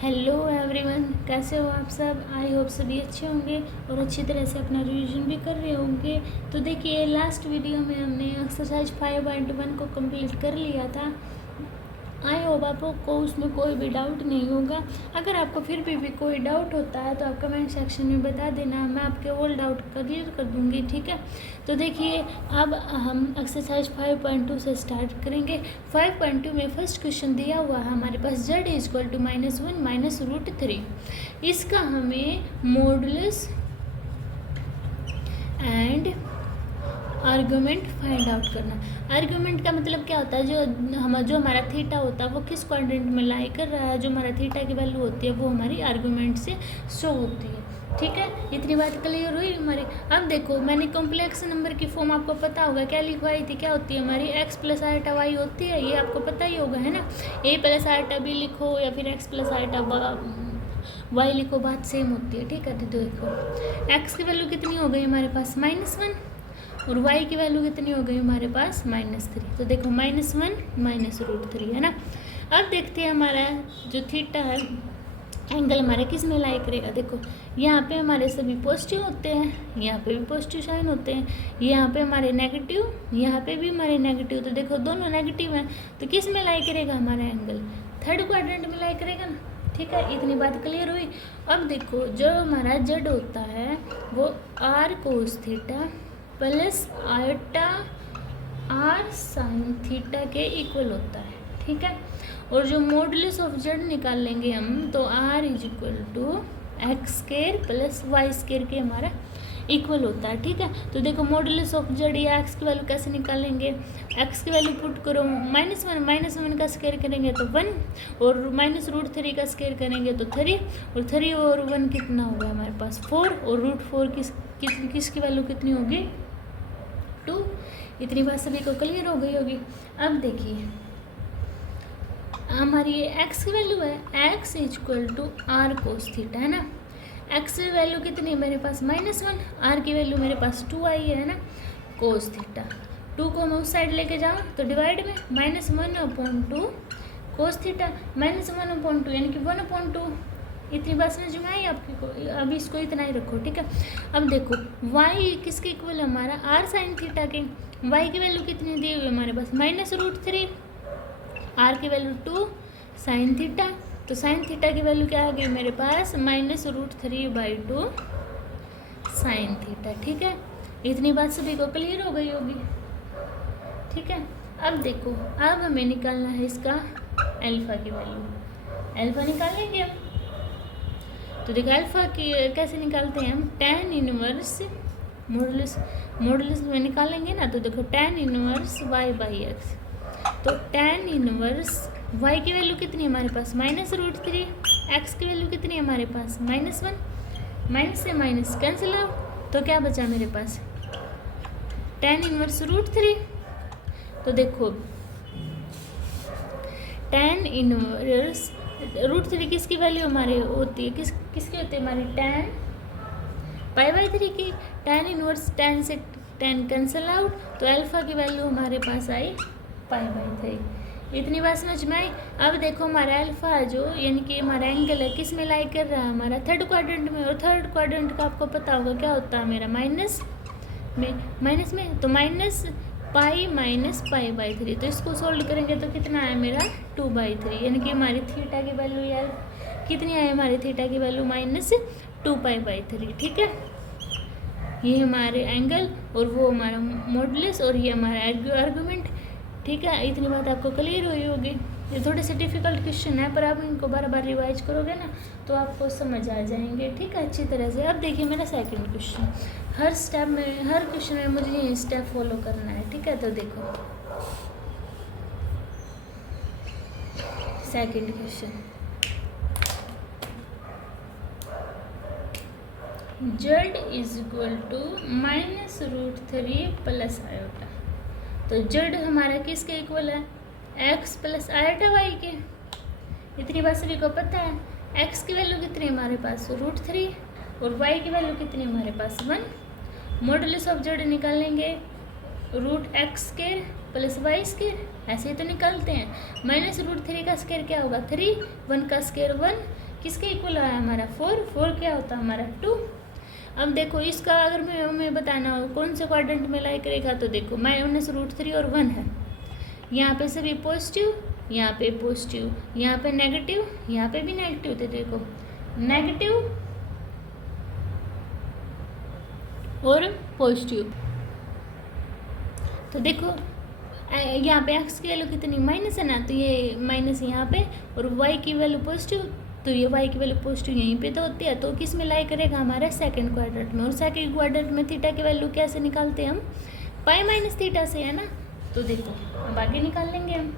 Hello everyone, कैसे हो आप सब। आई होप सभी अच्छे होंगे और अच्छी तरह से अपना रिवीजन भी कर रहे होंगे। तो देखिए, लास्ट वीडियो में हमने एक्सरसाइज 5.1 को कंप्लीट कर लिया था। आई होप आपको उसमें कोई भी डाउट नहीं होगा। अगर आपको फिर भी कोई डाउट होता है तो आप कमेंट सेक्शन में बता देना, मैं आपके ऑल डाउट क्लियर कर दूंगी। ठीक है, तो देखिए अब हम एक्सरसाइज 5.2 से स्टार्ट करेंगे। 5.2 में फर्स्ट क्वेश्चन दिया हुआ है हमारे पास, z इक्वल टू -1 - √3। इसका हमें modulus and argument find out करना। आर्गुमेंट का मतलब क्या होता है, जो हमारा थीटा होता है वो किस क्वाड्रेंट में लाई कर रहा है, जो हमारा थीटा की वैल्यू होती है वो हमारी आर्गुमेंट से शो होती है। ठीक है, इतनी बात क्लियर हुई हमारी। अब देखो, मैंने कॉम्प्लेक्स नंबर की फॉर्म आपको पता होगा क्या लिखवाई थी, क्या होती है हमारी x प्लस आइटा वाई होती है, ये आपको पता ही होगा है ना। a प्लस आइटा बी लिखो या फिर x प्लस आइटा वाई लिखो, बात सेम होती है। ठीक है, तो देखो x की वैल्यू कितनी हो गई हमारे पास -1 और y की वैल्यू कितनी हो गई हमारे पास -3। तो देखो -1 - √3 है ना। अब देखते हैं हमारा जो थीटा है एंगल हमारे किस में लाई करेगा। देखो यहाँ पे हमारे सभी पॉजिटिव होते हैं, यहाँ पे भी पॉजिटिव साइन होते हैं, यहाँ पे हमारे नेगेटिव, यहाँ पे भी हमारे नेगेटिव। तो देखो दोनों नेगेटिव हैं, तो किस में लाई करेगा हमारा एंगल, थर्ड क्वाड्रेंट में लाई करेगा ना। ठीक है, इतनी बात क्लियर हुई। अब देखो जो हमारा जेड होता है वो r cos theta plus iota r sin theta के इक्वल होता है। ठीक है, और जो मॉडुलस ऑफ जेड निकाल लेंगे हम, तो r = x² प्लस y² के हमारा इक्वल होता है। ठीक है, तो देखो मॉडुलस ऑफ जेड या x की वैल्यू कैसे निकालेंगे, x की वैल्यू पुट करो, -1 का स्क्वायर करेंगे तो 1 और -√3 का स्क्वायर करेंगे तो 3 और 3 और 1 कितना होगा हमारे पास 4 और √4 किसकी वैल्यू कितनी होगी 2। इतनी बात सभी को क्लियर हो गई होगी। अब देखिए हमारी ये x की वैल्यू है, x = r cos थीटा है ना। x की वैल्यू कितनी है मेरे पास -1, r की वैल्यू मेरे पास 2 आई है ना। cos थीटा 2 को मैं उस साइड लेके जाऊँ तो डिवाइड में -1/2 cos थीटा -1/2 यानी कि 1/2। इतनी बात समझ में आई आपकी को। अभी इसको इतना ही रखो। ठीक है, अब देखो y किसके इक्वल है हमारा r sin थीटा के। y की वैल्यू कितनी दी हुई है हमारे पास -√3, r की वैल्यू 2 sin थीटा, तो sin थीटा की वैल्यू क्या आ गई मेरे पास -√3/2 sin थीटा। ठीक है, इतनी बात सभी को क्लियर हो गई होगी। ठीक है, अब देखो अब हमें निकालना है इसका अल्फा की वैल्यू। अल्फा निकाल लेंगे हम, तो देखो अल्फा की कैसे निकालते हैं हम, tan इनवर्स मॉडुलस में निकालेंगे ना। तो देखो tan इनवर्स y/x, तो tan इनवर्स y की वैल्यू कितनी है हमारे पास -√3, x की वैल्यू कितनी है हमारे पास -1, माइनस से माइनस कैंसिल आउट, तो क्या बचा मेरे पास tan इनवर्स √3। तो देखो tan इनवर्स √3 किसकी वैल्यू हमारे होती है, किसकी होती है हमारी tan π/3 की। tan इनवर्स tan से tan कैंसिल आउट, तो अल्फा की वैल्यू हमारे पास आई π/3। इतनी बात समझ में आई। अब देखो हमारा अल्फा है जो यानी कि हमारा एंगल है किस में लाई कर रहा है हमारा थर्ड क्वाड्रेंट में, और थर्ड क्वाड्रेंट का आपको पता होगा क्या होता है मेरा माइनस में, तो -π/3। तो इसको सोल्व करेंगे तो कितना है मेरा 2/3, यानी कि हमारी थीटा की वैल्यू यार कितनी आई हमारी थीटा की वैल्यू -2π/3। ठीक है, ये हमारे एंगल और वो हमारा मॉडुलस और ये हमारा आर्गुमेंट। ठीक है, इतनी बात आपको क्लियर हुई होगी। ये थोड़े से डिफ़िकल्ट क्वेश्चन है पर आप इनको बार बार रिवाइज करोगे ना तो आपको समझ आ जाएंगे। ठीक है, अच्छी तरह से। अब देखिए मेरा सेकंड क्वेश्चन, हर स्टेप में हर क्वेश्चन में मुझे ये स्टेप फॉलो करना है। ठीक है, तो देखो second question, z = -√3 plus iota. तो z हमारा किसके इक्वल है x प्लस आयोटा y के। इतनी बात सभी को पता है। x की वैल्यू कितनी है हमारे पास √3 और y की वैल्यू कितनी है हमारे पास 1। मॉडुलस ऑफ z निकालेंगे √x² प्लस y², ऐसे ही तो निकालते हैं। -√3 का स्क्वायर क्या होगा 3, 1 का स्क्वायर 1, किसके इक्वल आया हमारा 4, 4 क्या होता है हमारा 2। अब देखो इसका अगर मैं बताना हो कौन से क्वाड्रेंट में लाई करेगा, तो देखो -√3 और 1 है, यहाँ पे सभी पॉजिटिव, यहाँ पे पॉजिटिव, यहाँ पे नेगेटिव, यहाँ पे भी नेगेटिव, तो देखो नेगेटिव और पॉजिटिव। तो देखो यहाँ पे x की वैल्यू कितनी माइनस है ना, तो ये माइनस यहाँ पे, और y की वैल्यू पॉजिटिव, तो ये y की वैल्यू पॉजिटिव यहीं पे तो होती है। तो किस में लाई करेगा हमारा सेकंड क्वाड्रेंट में, और सेकंड क्वाड्रेंट में थीटा की वैल्यू कैसे निकालते हैं हम, पाई माइनस थीटा से, है ना। तो देखो अब आगे निकाल लेंगे हम,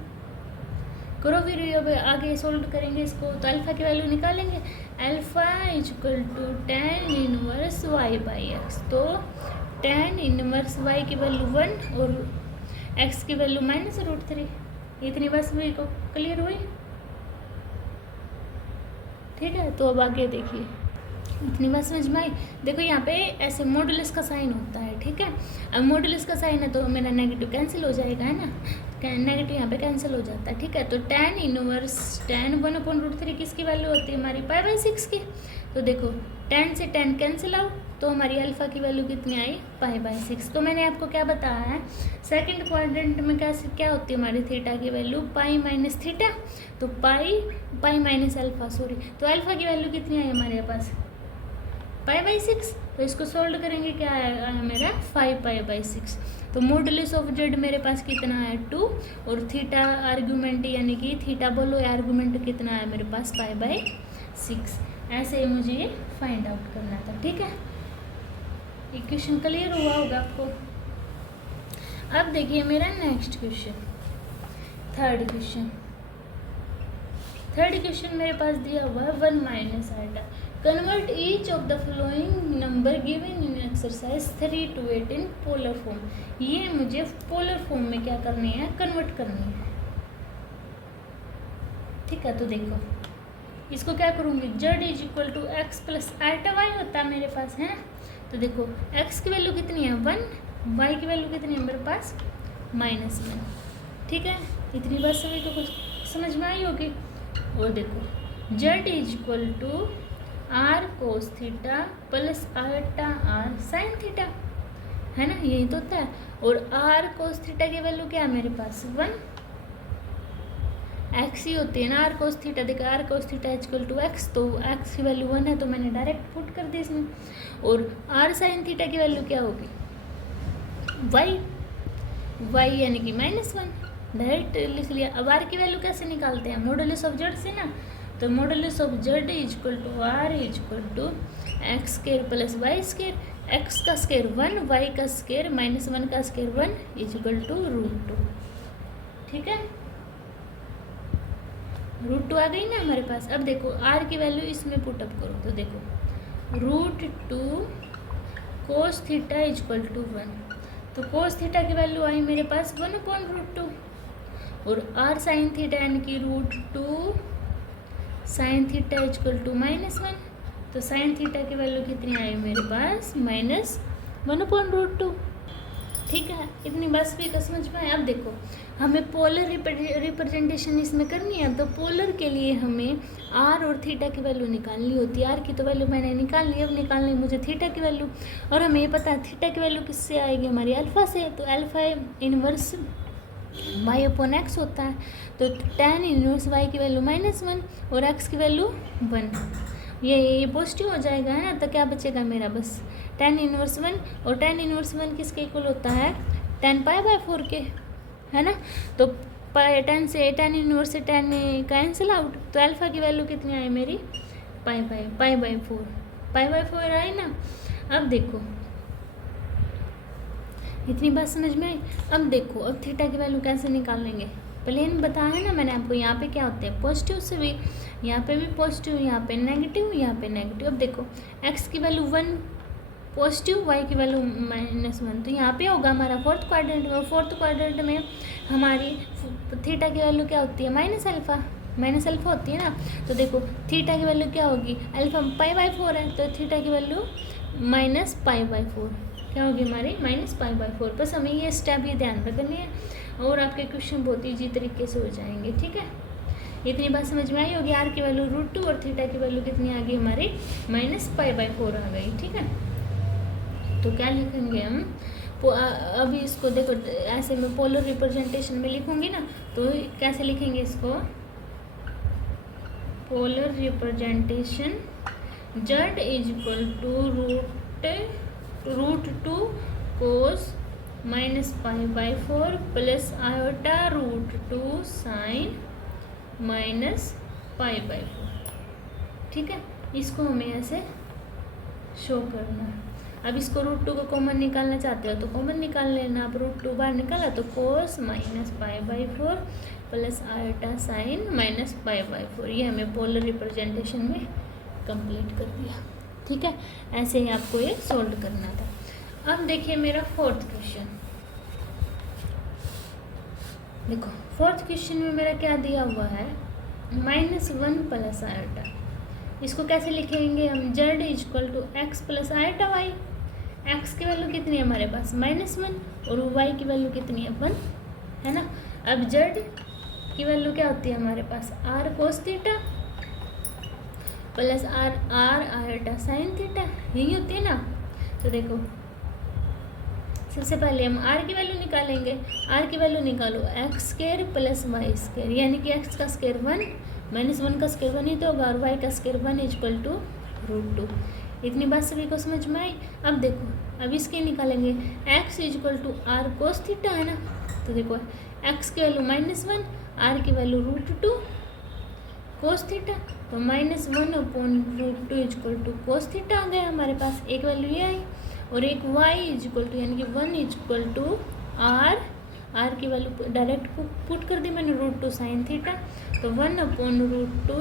करो फिर अब आगे सोल्व करेंगे इसको। तो अल्फा की वैल्यू निकालेंगे, alpha equal to tan inverse y/x। तो tan इनवर्स y की वैल्यू 1 और x की वैल्यू -√3। इतनी बस भी को क्लियर हुई, ठीक है। तो अब आगे देखिए, इतनी बात समझ में आई। देखो यहाँ पे ऐसे मॉडुलस का साइन होता है, ठीक है। अब मॉडुलस का साइन है तो मेरा नेगेटिव कैंसिल हो जाएगा, है ना, नेगेटिव यहाँ पे कैंसिल हो जाता है, ठीक है। तो tan इनवर्स tan 1/√3 किसकी वैल्यू होती है हमारी π/6 की। तो देखो tan से tan कैंसिल आउट, तो हमारी अल्फा की वैल्यू कितनी आई π/6। तो मैंने आपको क्या बताया है, सेकंड क्वाड्रेंट में क्या होती है हमारी थीटा की वैल्यू पाई माइनस थीटा, तो पाई माइनस अल्फा, सॉरी। तो अल्फा की वैल्यू कितनी आई हमारे पास π/6। तो इसको सोल्व करेंगे, क्या आया मेरा 5π/6। तो मॉडुलस ऑफ जेड मेरे पास कितना है 2, और थीटा आर्गूमेंट यानी कि थीटा बोलो आर्गूमेंट कितना है मेरे पास π/6। ऐसे मुझे ये फाइंड आउट करना था, ठीक है। इक्वेशन क्लियर हुआ होगा आपको। अब देखिए मेरा नेक्स्ट क्वेश्चन, थर्ड क्वेश्चन मेरे पास दिया हुआ है 1 minus iota, convert each of the following number given in exercise 3 to 8 in polar form. ये मुझे पोलर फॉर्म में क्या करनी है, कन्वर्ट करनी है, ठीक है। तो देखो इसको क्या करूँगी, z equal to x plus iota y होता है मेरे पास, है। तो देखो x की वैल्यू कितनी है 1, y की वैल्यू कितनी है मेरे पास -1, ठीक है। इतनी बात सभी को कुछ समझ में आई होगी। और देखो z equal to r cos theta plus iota r sine theta, है ना, यही तो होता है। और r cos थीटा की वैल्यू क्या है मेरे पास 1, x ही होती है ना r cos थीटा। देखो r cos theta equal to x, तो x की वैल्यू 1 है तो मैंने डायरेक्ट पुट कर दी इसमें। और r साइन थीटा की वैल्यू क्या होगी y यानी कि -1, डायरेक्ट लिख लिया। अब r की वैल्यू कैसे निकालते हैं, मॉडुलस ऑफ z से ना। तो modulus of z equal to r equal to x square plus y square, x का स्क्वायर 1, वाई का स्क्वायर -1 का स्क्वायर 1 इक्वल टू √2, ठीक है। √2 आ गई ना हमारे पास। अब देखो r की वैल्यू इसमें पुटअप करो, तो देखो √2 cos थीटा इक्वल टू 1, तो cos थीटा की वैल्यू आई मेरे पास 1/√2, और r साइन थीटा यानी कि √2 साइन थीटा इक्वल टू -1, तो साइन थीटा की वैल्यू कितनी आई मेरे पास -1/√2, ठीक है। इतनी बस भी तो समझ में आए। अब देखो हमें पोलर रिप्रेजेंटेशन इसमें करनी है, तो पोलर के लिए हमें r और थीटा की वैल्यू निकालनी होती है। r की तो वैल्यू मैंने निकाल ली, अब निकालनी मुझे थीटा की वैल्यू, और हमें ये पता है थीटा की वैल्यू किससे आएगी हमारी अल्फा से। तो अल्फा इनवर्स y/x होता है, तो tan इनवर्स y की वैल्यू -1 और x की वैल्यू 1, ये पॉजिटिव हो जाएगा, है ना। तो क्या बचेगा मेरा बस tan इनवर्स 1, और tan इनवर्स 1 किसके इक्वल होता है tan π/4 के, है ना। तो tan इनवर्स से tan कैंसिल आउट, तो अल्फा की वैल्यू कितनी आई मेरी π/4 आई ना। अब देखो इतनी बात समझ में आई। अब देखो अब थीटा की वैल्यू कैसे निकालेंगे, प्लेन बताया है ना मैंने आपको। यहाँ पे क्या होते हैं पॉजिटिव से भी, यहाँ पे भी पॉजिटिव, यहाँ पे नेगेटिव, यहाँ पे नेगेटिव। अब देखो x की वैल्यू 1 पॉजिटिव, y की वैल्यू -1, तो यहाँ पे होगा हमारा फोर्थ क्वाड्रेंट में। फोर्थ क्वाड्रेंट में हमारी थीटा की वैल्यू क्या होती है माइनस अल्फा होती है ना। तो देखो थीटा की वैल्यू क्या होगी, अल्फा π/4 है, तो थीटा की वैल्यू -π/4 क्या होगी हमारी -π/4। बस हमें ये स्टेप ये ध्यान रखनी है, और आपके क्वेश्चन बहुत ईजी तरीके से हो जाएंगे, ठीक है। इतनी बात समझ में आई होगी। आर की वैल्यू √2 और थीटा की वैल्यू कितनी आ गई हमारी -π/4 आ गई। ठीक है, तो क्या लिखेंगे हम, अभी इसको देखो ऐसे मैं पोलर रिप्रेजेंटेशन में लिखूंगी ना, तो कैसे लिखेंगे इसको, polar representation z = √2 cos -π/4 plus iota √2 sin -π/4। ठीक है, इसको हमें ऐसे शो करना है। अब इसको √2 को कॉमन निकालना चाहते हो तो कॉमन निकाल लेना। अब √2 बाहर निकाला तो cos -π/4 प्लस आयोटा साइन -π/4। ये हमें पोलर रिप्रेजेंटेशन में कंप्लीट कर दिया। ठीक है, ऐसे ही आपको ये सोल्व करना था। अब देखिए मेरा फोर्थ क्वेश्चन, देखो फोर्थ क्वेश्चन में मेरा क्या दिया हुआ है, -1 प्लस आयोटा। इसको कैसे लिखेंगे हम, z = x plus iota y। x की वैल्यू कितनी है हमारे पास -1 और y की वैल्यू कितनी है 1, है ना। अब z की वैल्यू क्या होती है हमारे पास, r cos theta plus r iota sine theta, यही होती है ना। तो देखो सबसे पहले हम r की वैल्यू निकालेंगे। r की वैल्यू निकालो x² प्लस y², यानी कि x का स्क्वायर 1 -1 का स्क्वायर 1 ही तो होगा, और y का स्क्वायर 1 = √2। इतनी बात सभी को समझ में आई। अब देखो अब इसके निकालेंगे, x = r cos थीटा है ना। तो देखो x की वैल्यू -1, r की वैल्यू √2 cos थीटा, तो -1/√2 = cos थीटा आ गया हमारे पास। एक वैल्यू ये आई और एक y यानी कि 1 = r की वैल्यू डायरेक्ट पुट कर दी मैंने √2 sin थीटा, तो 1/√2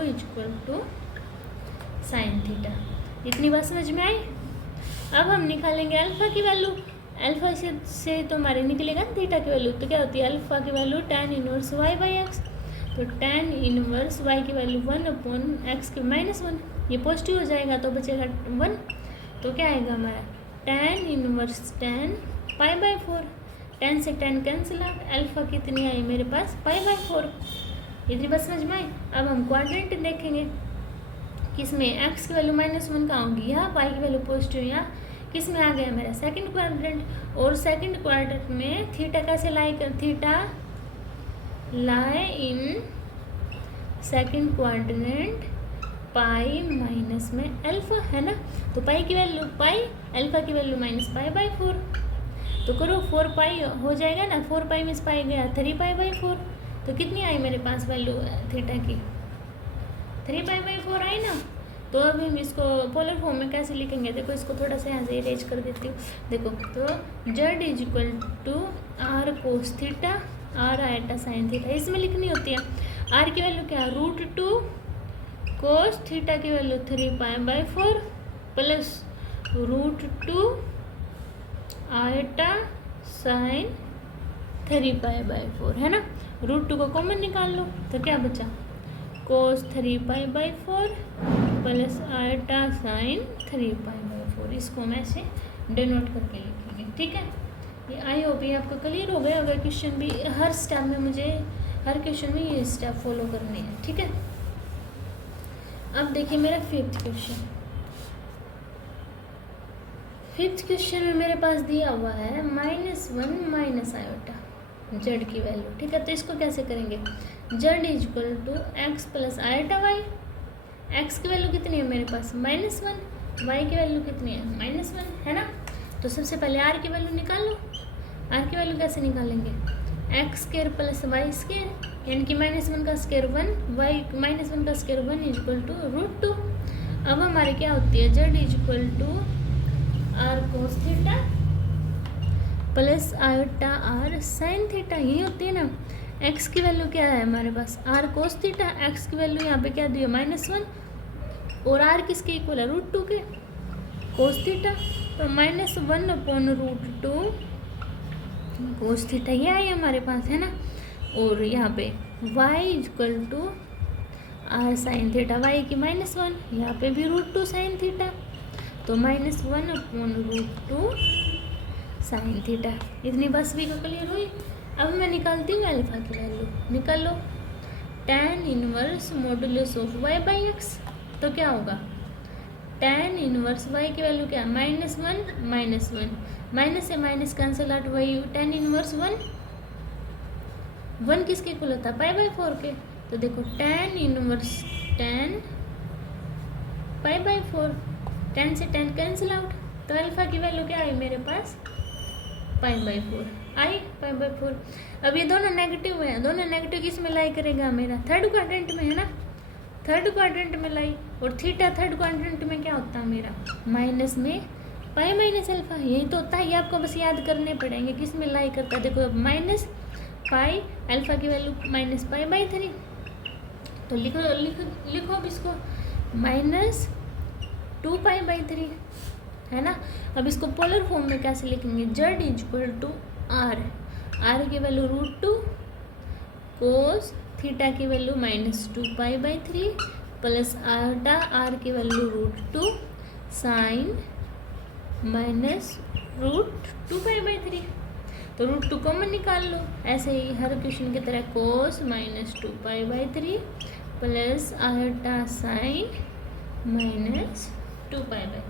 = sin थीटा। इतनी बात समझ में आई। अब हम निकालेंगे अल्फा की वैल्यू। अल्फा से तो हमारे निकलेगा ना थीटा की वैल्यू, तो क्या होती है अल्फा की वैल्यू tan 1 y/x। तो tan 1 y की वैल्यू 1/x के -1, ये पॉजिटिव हो जाएगा तो बचेगा 1। तो क्या आएगा हमारा tan 1 tan π/4, tan से tan कैंसिल आउट, अल्फा कितनी आई मेरे पास π/4। इतनी बात समझ में आई। अब हम क्वाड्रेंट देखेंगे, किसमें x की वैल्यू -1 कहाँ होगी, यहाँ y की वैल्यू पॉजिटिव, यहाँ किस में आ गया मेरा सेकंड क्वाड्रेंट। और सेकंड क्वाड्रेंट में थीटा कैसे लाई कर, theta lie in second quadrant pi minus में अल्फा, है ना। तो पाई की वैल्यू पाई, अल्फा की वैल्यू -π/4। तो करो 4π हो जाएगा ना, 4π में पाई गया 3π/4। तो कितनी आई मेरे पास वैल्यू थीटा की 3π/4 आई ना। तो अब हम इसको पोलर फॉर्म में कैसे लिखेंगे, देखो इसको थोड़ा सा यहाँ से इरेज कर देती हूँ। देखो तो z = r cos theta r iota sine theta, इसमें लिखनी होती है। r की वैल्यू क्या, √2 cos थीटा की वैल्यू 3π/4 प्लस √2 आयोटा साइन 3π/4, है ना। √2 को कॉमन निकाल लो तो क्या बचा, cos 3π/4 प्लस आयोटा साइन 3π/4। इसको हम ऐसे डिनोट करके लिखेंगे। ठीक है, ये आई होप ये आपको क्लियर हो गया। अगर क्वेश्चन भी हर स्टेप में मुझे हर क्वेश्चन में ये स्टेप फॉलो करने हैं। ठीक है, अब देखिए मेरा फिफ्थ क्वेश्चन। फिफ्थ क्वेश्चन में मेरे पास दिया हुआ है -1 आयोटा z की वैल्यू। ठीक है, तो इसको कैसे करेंगे, z = x plus iota y। x की वैल्यू कितनी है मेरे पास -1, y की वैल्यू कितनी है -1, है ना। तो सबसे पहले r की वैल्यू निकाल लो। r की वैल्यू कैसे निकालेंगे, x² प्लस y², यानी कि -1 का स्क्वायर 1, y -1 का स्क्वायर 1 = √2। अब हमारे क्या होती है, z = r cos theta plus iota r sine theta, यही होती है ना। x की वैल्यू क्या है हमारे पास r cos थीटा, x की वैल्यू यहाँ पे क्या दी है -1, और r किसके इक्वल है √2 के, cos थीटा। तो -1/√2 cos थीटा ये आई हमारे पास, है ना। और यहाँ पे y = r sine theta, y की -1, यहाँ पे भी √2 साइन थीटा, तो -1/√2 साइन थीटा। इतनी बस भी क्लियर हुई। अब मैं निकालती हूँ अल्फा की वैल्यू, निकाल लो। tan inverse modulus of y by x. तो क्या होगा, tan इनवर्स y की वैल्यू क्या, -1 -1, माइनस से माइनस कैंसिल आउट, वही tan इनवर्स 1 किसके इक्वल होता है, π/4 के। तो देखो tan इनवर्स tan π/4, tan से tan कैंसिल आउट, तो अल्फा की वैल्यू क्या आई मेरे पास, π/4 आई, π/4। अब ये दोनों नेगेटिव हैं, दोनों नेगेटिव किस में लाई करेगा, मेरा थर्ड क्वाड्रेंट में है ना, थर्ड क्वाड्रेंट में लाई। और थीटा थर्ड क्वाड्रेंट में क्या होता है मेरा, माइनस में पाई माइनस अल्फा, यही तो होता है। ये आपको बस याद करने पड़ेंगे किस में लाई करता है। देखो अब माइनस पाई, अल्फा की वैल्यू -π/3, तो लिखो लिखो लिखो अब इसको -2π/3 है ना। अब इसको पोलर फॉर्म में कैसे लिखेंगे, z = r, r की वैल्यू √2 कोस थीटा की वैल्यू -2π/3 प्लस आटा r की वैल्यू √2 साइन -√2π/3। तो √2 कॉमन निकाल लो, ऐसे ही हर क्वेश्चन की तरह कोस -2π/3 प्लस आटा साइन -2π/3।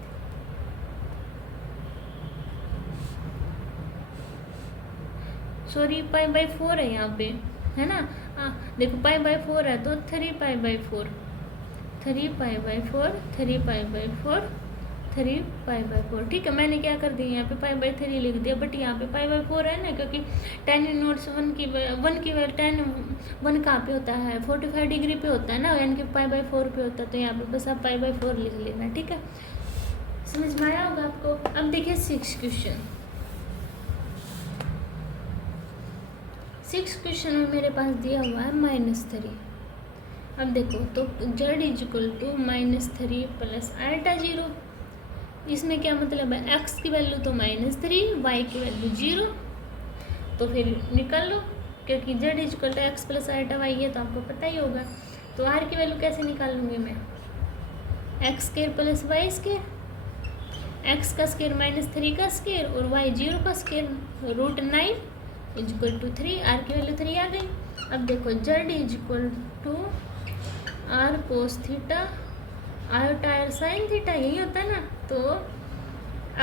सॉरी π/4 है यहाँ पे, है ना। देखो π/4 है तो 3π/4, 3π/4, 3π/4, 3π/4, ठीक है। मैंने क्या कर दिया यहाँ पे π/3 लिख दिया, बट यहाँ पे π/4 है ना, क्योंकि tan इनवर्स 1 की वैल्यू tan 1 कहाँ पे होता है, 45 डिग्री पे होता है ना, यानी कि π/4 पे होता है। तो यहाँ पे बस आप π/4 लिख लेना, ठीक है। समझ में आया होगा आपको। अब देखिए 6 क्वेश्चन, 6 क्वेश्चन में मेरे पास दिया हुआ है -3। अब देखो तो z = -3 प्लस आटा 0, इसमें क्या मतलब है, x की वैल्यू तो -3, y की वैल्यू 0, तो फिर निकाल लो, क्योंकि z = x प्लस आटा y है तो आपको पता ही होगा। तो r की वैल्यू कैसे निकालूंगी मैं, x² प्लस y², x का स्क्वायर -3 का स्क्वायर और y 0 का स्क्वायर, √9 = 3, r की वैल्यू 3 आ गई। अब देखो z = r cos theta, r sin theta, यही होता है ना। तो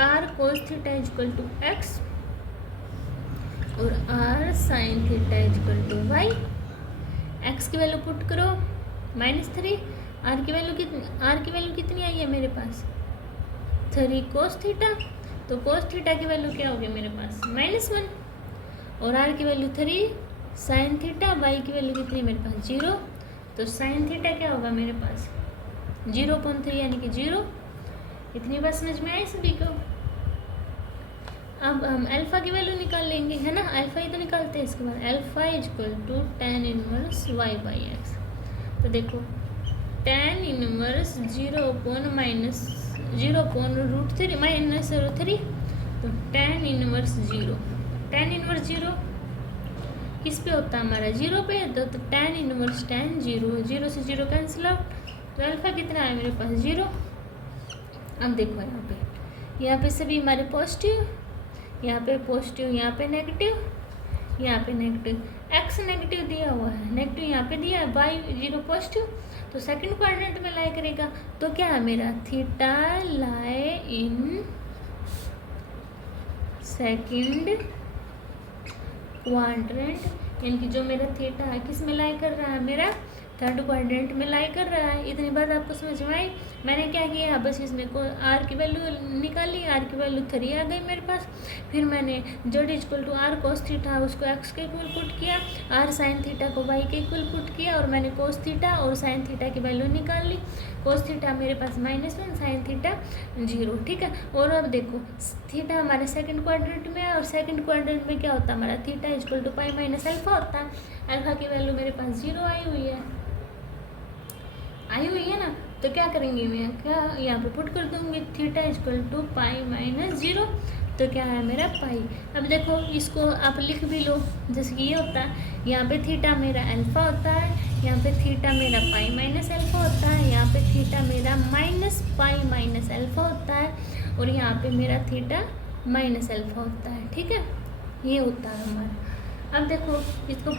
r cos थीटा = x और r sin theta = y। x की वैल्यू पुट करो -3, r की वैल्यू कितनी आई है मेरे पास, 3 cos थीटा, तो cos थीटा की वैल्यू क्या होगी मेरे पास, -1, और r की वैल्यू 3 sin थीटा, y की वैल्यू कितनी है मेरे पास, 0, तो sin थीटा क्या होगा मेरे पास 0.3 यानी कि 0। इतनी बात समझ में आई सभी को। अब हम अल्फा की वैल्यू निकाल लेंगे, है ना, अल्फा ही तो निकालते हैं। इसके बाद अल्फा = tan इनवर्स y/x। तो देखो tan इनवर्स 0.-0√3 तो tan इनवर्स 0, tan इनवर्स 0 किस पे होता है हमारा, 0 पे। तो tan इनवर्स tan 0, 0 से 0 कैंसिल आउट, तो अल्फा कितना है मेरे पास 0। अब देखो यहाँ पे सभी हमारे पॉजिटिव, यहाँ पे पॉजिटिव, यहाँ पे नेगेटिव, यहाँ पे नेगेटिव, x नेगेटिव दिया हुआ है, नेगेटिव यहाँ पे दिया है, y 0 पॉजिटिव, तो सेकंड क्वाड्रेंट में लाई करेगा। तो क्या है मेरा, theta lie in second quadrant, यानी कि जो मेरा थीटा है किस में लाई कर रहा है, मेरा थर्ड क्वाड्रेंट में लाई कर रहा है। इतनी बात आपको समझ में आई। मैंने क्या किया, बस इसमें को r की वैल्यू निकाली, r की वैल्यू 3 आ गई मेरे पास। फिर मैंने z = r cos थीटा उसको x के इक्वल पुट किया, r sin थीटा को y के इक्वल पुट किया, और मैंने cos थीटा और sin थीटा की वैल्यू निकाल ली। cos थीटा मेरे पास -1, sin थीटा 0, ठीक है। और अब देखो थीटा हमारे सेकंड क्वाड्रेंट में है, और सेकंड क्वाड्रेंट में क्या होता है हमारा, थीटा = π - अल्फा होता है। अल्फा की वैल्यू मेरे पास 0 आई हुई है ना। तो क्या करेंगे, मैं क्या यहाँ पे पुट कर दूँगी, थीटा = π - 0, तो क्या है मेरा पाई। अब देखो इसको आप लिख भी लो, जैसे कि ये होता है, यहाँ पे थीटा मेरा अल्फा होता है, यहाँ पे थीटा मेरा π - अल्फा होता है, यहाँ पे थीटा मेरा -π - अल्फा होता है, और यहाँ पे मेरा थीटा -अल्फा होता है, ठीक है। ये होता है हमारा। अब देखो इसको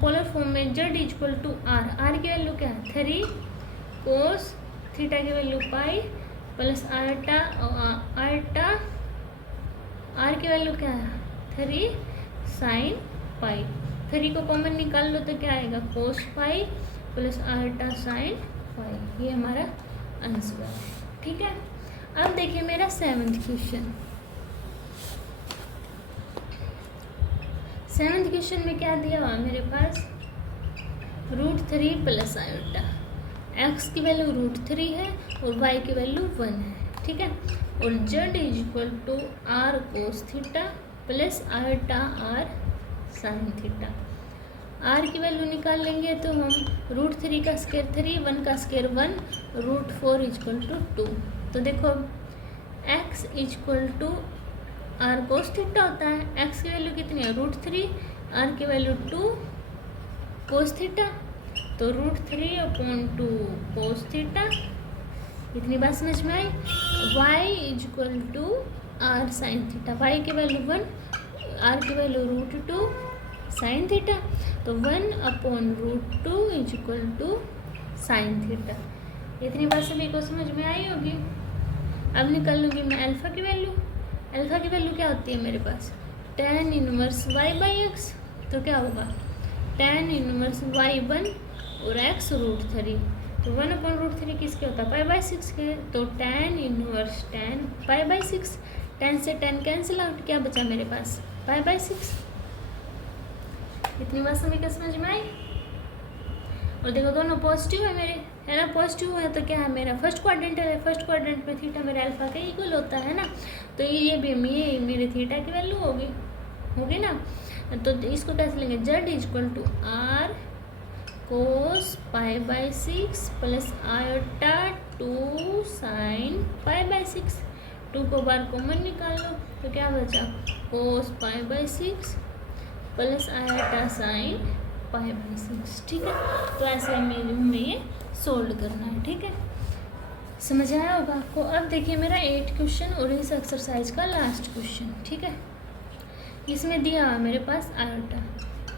पोलर फॉर्म में z equal to r, r की वैल्यू क्या है 3 कोस थीटा की वैल्यू पाई प्लस आल्टा आल्टा आर की वैल्यू क्या है 3 साइन पाई। 3 को कॉमन निकाल लो तो क्या आएगा cos pi plus iota sine pi. ये हमारा आंसर है, ठीक है। अब देखिए मेरा 7th क्वेश्चन। 7th क्वेश्चन में क्या दिया हुआ मेरे पास √3 प्लस आयोटा, एक्स की वैल्यू √3 है और वाई की वैल्यू 1 है, ठीक है। और z is equal to r cos theta plus iota r sine theta. R की वैल्यू निकाल लेंगे तो हम √3 का स्क्वायर 3, 1 का स्क्वायर 1, √4 इक्वल टू 2। तो देखो x equal to r cos theta होता है, एक्स की वैल्यू कितनी है √3, आर की वैल्यू 2 कोस थीटा, तो √3/2 कोस थीटा। इतनी बात समझ में आई। y equal to r sine theta, y की वैल्यू 1, आर की वैल्यू √2 साइन थीटा, तो 1/√2 इक्वल टू साइन थीटा। इतनी बात सभी को समझ में आई होगी। अब निकाल लूँगी मैं अल्फ़ा की वैल्यू। अल्फ़ा की वैल्यू क्या होती है मेरे पास tan इनवर्स y/x, तो क्या होगा tan इनवर्स y1 और x √3, तो 1/√3 किसके होता है π/6 के, तो tan इनवर्स tan π/6, 10 से 10 कैंसिल आउट, क्या बचा मेरे पास π/6। इतनी बात सभी को समझ में आई। और देखो दोनों पॉजिटिव है मेरे, है ना, पॉजिटिव है तो क्या है मेरा फर्स्ट क्वाड्रेंट है, फर्स्ट क्वाड्रेंट में थीटा मेरे अल्फा के इक्वल होता है ना, तो ये भी ये मेरे थीटा की वैल्यू होगी ना। तो इसको कैसे लेंगे z equal to r cos π/6 plus iota 2 sine π/6, 2 को बार कॉमन निकाल लो तो क्या बचा कोस π/6 प्लस आयोटा साइन π/6, ठीक है। तो ऐसे हमें ये सोल्व करना है, ठीक है। समझ आया होगा आपको। अब देखिए मेरा 8 क्वेश्चन और इस एक्सरसाइज का लास्ट क्वेश्चन, ठीक है। इसमें दिया मेरे पास आयोटा,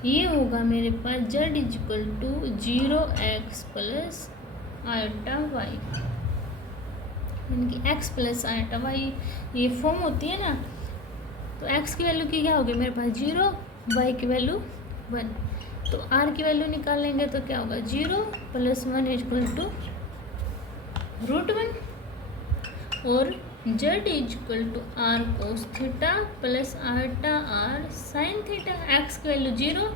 ये होगा मेरे पास z equal to 0x plus iota y, यानी कि x प्लस आयोटा वाई ये फॉर्म होती है ना। तो x की वैल्यू की क्या होगी मेरे पास 0, y की वैल्यू 1, तो r की वैल्यू निकाल लेंगे तो क्या होगा 0 + 1 इक्वल टू √1, और z equal to r cos theta plus iota r sine theta. x की वैल्यू 0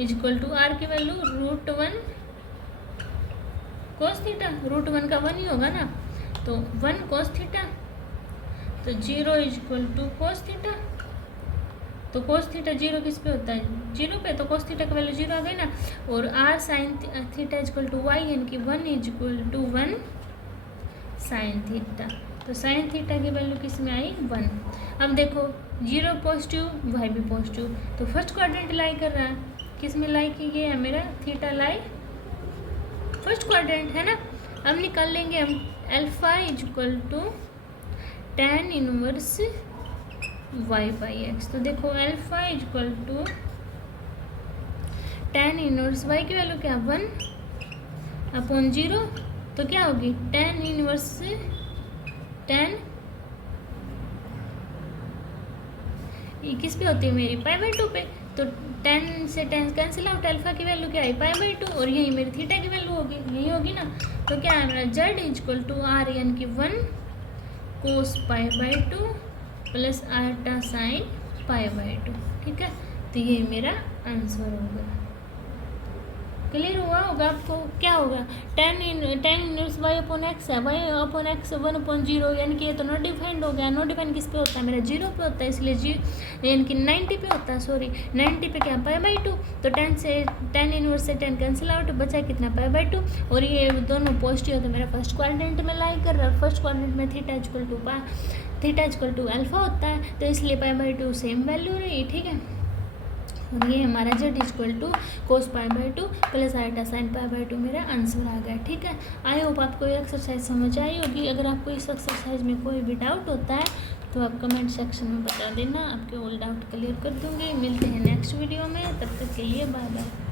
इक्वल टू आर की वैल्यू √1 कोस थीटा, √1 का 1 ही होगा ना, तो 1 कोस थीटा, तो 0 इक्वल टू कोस थीटा। तो कोस थीटा 0 किस पे होता है 0 पे, तो कोस थीटा का वैल्यू 0 आ गई ना। और r sine theta equal to y, यानी कि 1 इक्वल टू 1 साइन थीटा, तो साइन थीटा की वैल्यू किस में आई 1। अब देखो 0 पॉजिटिव वाई भी पॉजिटिव, तो फर्स्ट क्वाड्रेंट लाई कर रहा है, किस में लाई की गई है मेरा थीटा लाई फर्स्ट क्वाड्रेंट, है ना। अब निकाल लेंगे हम alpha equal to tan inverse y/x। तो देखो alpha equal to tan inverse y की वैल्यू क्या 1/0, तो क्या होगी tan इनवर्स tan ये किस पे होती है मेरी π/2 पे, तो 10 से 10 कैंसिल आउट, अल्फा की वैल्यू क्या है π/2, और यही मेरी थीटा की वैल्यू होगी, यही होगी ना। तो क्या है मेरा z इक्वल टू आर, यानी कि 1 कोस π/2 प्लस आयोटा साइन π/2, ठीक है। तो ये मेरा आंसर होगा। क्लियर हुआ होगा आपको। क्या होगा tan इनवर्स y/x है, y/x 1/0, यानी कि ये तो नॉट डिफाइंड हो गया। नॉट डिफाइंड किस पे होता है मेरा 0 पे होता है, इसलिए यानी कि 90 पे होता है, सॉरी 90 पे क्या π/2, तो tan इनवर्स से 10 कैंसिल आउट, बचा कितना π/2, और ये दोनों पॉजिटिव होता है मेरा फर्स्ट क्वाड्रेंट में लाई कर रहा है। फर्स्ट क्वाड्रेंट में थीटा इक्वल टू अल्फा होता है, तो इसलिए π/2 सेम वैल्यू रही, ठीक है। और ये हमारा z equal to cos π/2 plus iota sine π/2 मेरा आंसर आ गया, ठीक है। आई होप आपको ये एक्सरसाइज समझ आई होगी। अगर आपको इस एक्सरसाइज में कोई भी डाउट होता है तो आप कमेंट सेक्शन में बता देना, आपके ऑल डाउट क्लियर कर दूँगी। मिलते हैं नेक्स्ट वीडियो में, तब तक के लिए बाय बाय।